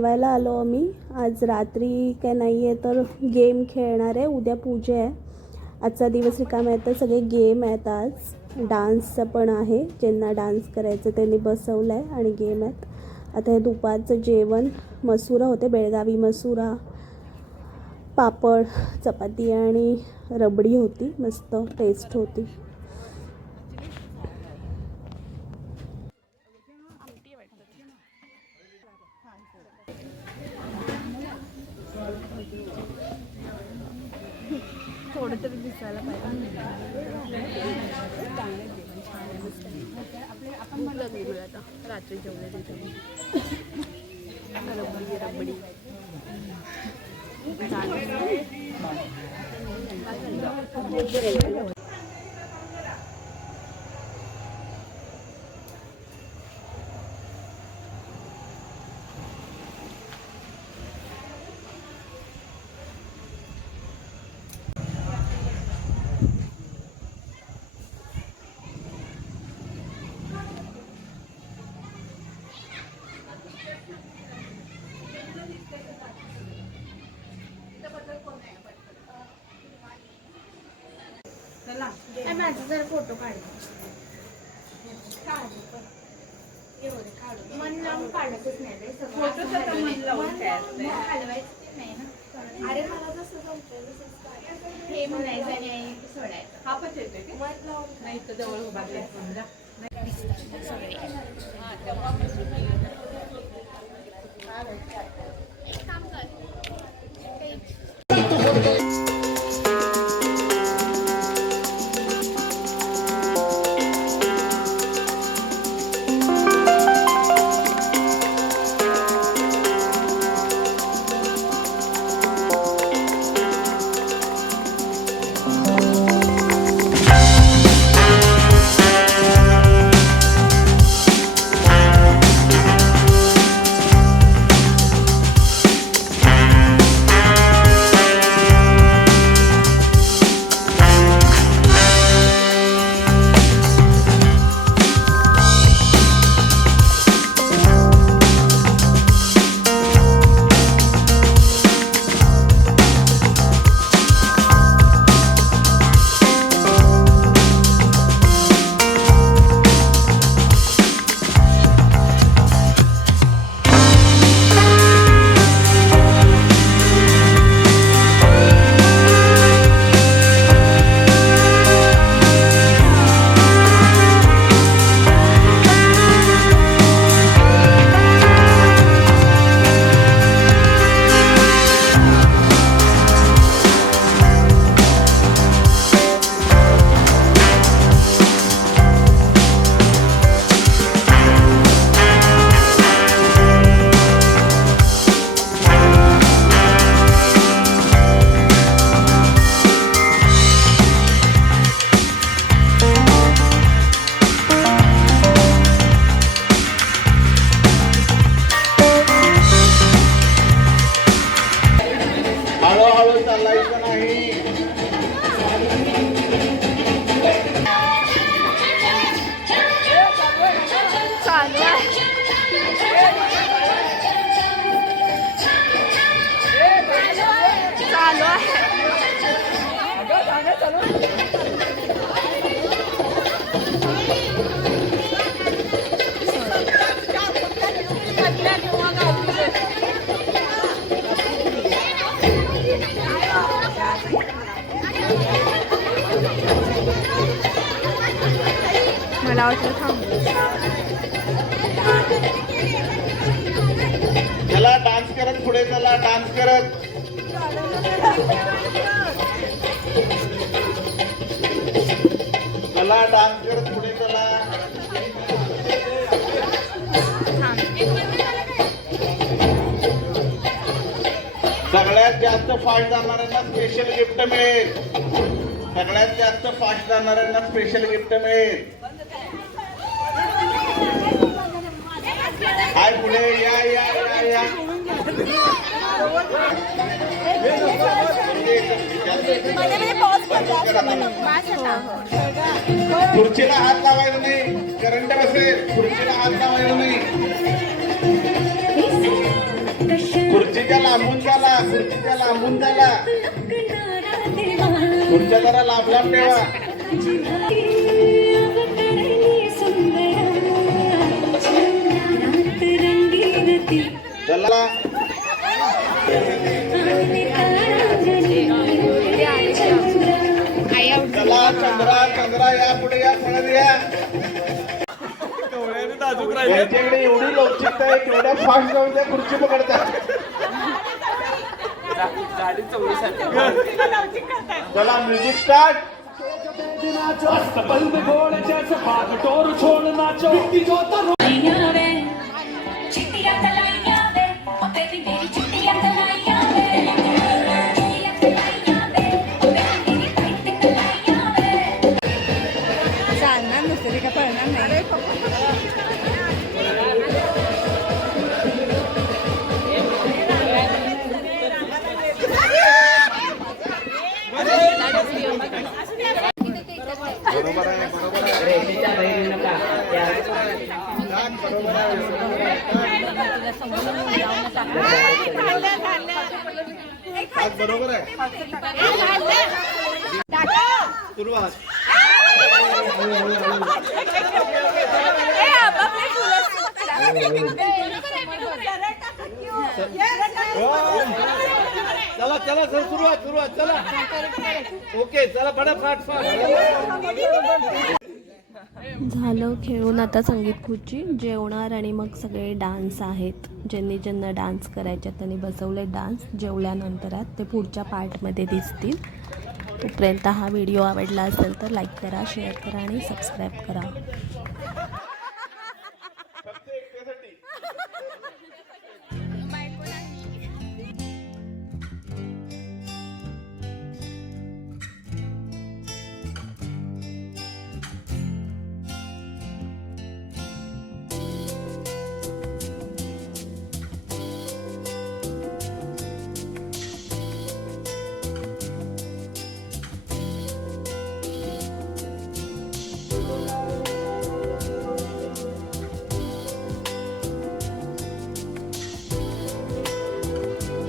जेवायला आलो आम्ही. आज रात्री काय नाही आहे तर गेम खेळणार आहे. उद्या पूजा आहे. आजचा दिवस रिकामा आहे तर सगळे गेम आहेत. आज डान्सचं पण आहे. ज्यांना डान्स करायचं त्यांनी बसवलं आहे आणि गेम आहेत. आता हे दुपारचं जेवण मसुरा होते, बेळगावी मसुरा, पापड, चपाती आणि रबडी होती. मस्त टेस्ट होती. थोडं तरी दिसायला पाहिजे. आपण मला वेगळं आता रात्री जेवढे रबडी माझा जरा फोटो मन लावून काढतच नाही रे सगळं. अरे मला जसं जमतंय हे म्हणायचं आणि सोडायचं. हा पण येते नाही तर जवळ उभा काम कर. मला वाटलं चला डान्स करत पुढे चला. डान्स करत चला. डान्स करत पुढे चला. सगळ्यात जास्त फास्ट जाणाऱ्यांना स्पेशल गिफ्ट मिळेल. सगळ्यात जास्त फास्ट जाणाऱ्यांना स्पेशल गिफ्ट मिळेल. हाय पुढे या या या या. खुर्चीला हात लावायचा नाही. करंट बसेल. खुर्चीला हात लावायचा नाही. खुर्चीच्या लांबून चला, खुर्चीच्या लांबून चला. खुर्च्या जरा लांब लांब ठेवा. चला चला चंद्रा चंद्रा या पुढे या पळत या. त्यांच्याकडे एवढी लवचिकता आहे केवढ्या फास्ट जाऊन त्या खुर्ची पकडतात. चला म्युझिक स्टार्ट. चालणार नसते का पळणार नाही. बरोबर आहे बरोबर आहे. आज बरोबर आहे. सुरुवात. चला चला सर सुरुवात सुरुवात चला. ओके चला फटाफट. झालं खेळून आता संगीत खुर्ची जेवणार आणि मग सगळे डान्स आहेत. ज्यांना डान्स करायचे त्यांनी बसवले डान्स. जेवल्यानंतरात ते पुढच्या पार्टमध्ये दिसतील. तोपर्यंत हा व्हिडिओ आवडला असेल तर लाईक करा, शेअर करा आणि सबस्क्राईब करा.